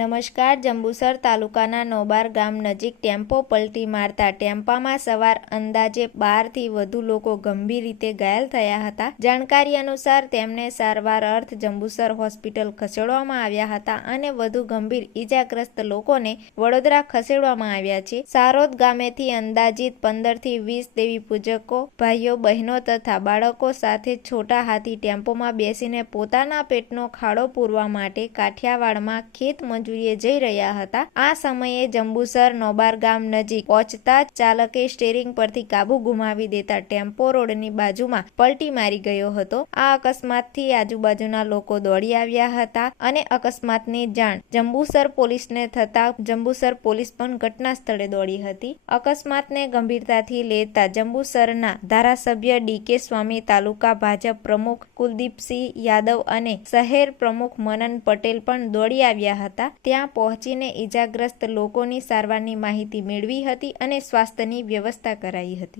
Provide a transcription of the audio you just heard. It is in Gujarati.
નમસ્કાર. જંબુસર તાલુકાના નોબાર ગામ નજીક ટેમ્પો પલટી મારતા ટેમ્પામાં સવાર અંદાજે 12થી વધુ લોકો ગંભીર રીતે ઘાયલ થયા હતા. જાણકારી અનુસાર તેમને સારવાર અર્થ જંબુસર હોસ્પિટલ ખસેડવામાં આવ્યા હતા અને વધુ ગંભીર ઈજાગ્રસ્ત લોકોને વડોદરા ખસેડવામાં આવ્યા છે. સારોદ ગામેથી અંદાજિત 15થી 20 દેવી પૂજકો, ભાઈઓ બહેનો તથા બાળકો સાથે છોટા હાથી ટેમ્પોમાં બેસીને પોતાના પેટનો ખાડો પૂરવા માટે કાઠિયાવાડમાં ખેત મજૂરીએ જઈ રહ્યા હતા. આ સમયે જંબુસર નોબાર ગામ નજીક પહોંચતા ચાલકે સ્ટીયરિંગ પરથી કાબુ ગુમાવી દેતા ટેમ્પો રોડની બાજુમાં પલટી મારી ગયો હતો. આ અકસ્માતથી આજુબાજુના લોકો દોડી આવ્યા હતા અને અકસ્માતની જાણ જંબુસર પોલીસને થતા જંબુસર પોલીસ પણ ઘટના સ્થળે દોડી હતી. અકસ્માતને ગંભીરતાથી લેતા જંબુસરના ધારાસભ્ય ડી.કે. સ્વામી, તાલુકા ભાજપ પ્રમુખ કુલદીપસિંહ યાદવ અને શહેર પ્રમુખ મનન પટેલ પણ દોડી આવ્યા હતા. ત્યાં પહોંચીને ઈજાગ્રસ્ત લોકોની સારવારની માહિતી મેળવી હતી અને સ્વાસ્થ્યની વ્યવસ્થા કરાઈ હતી.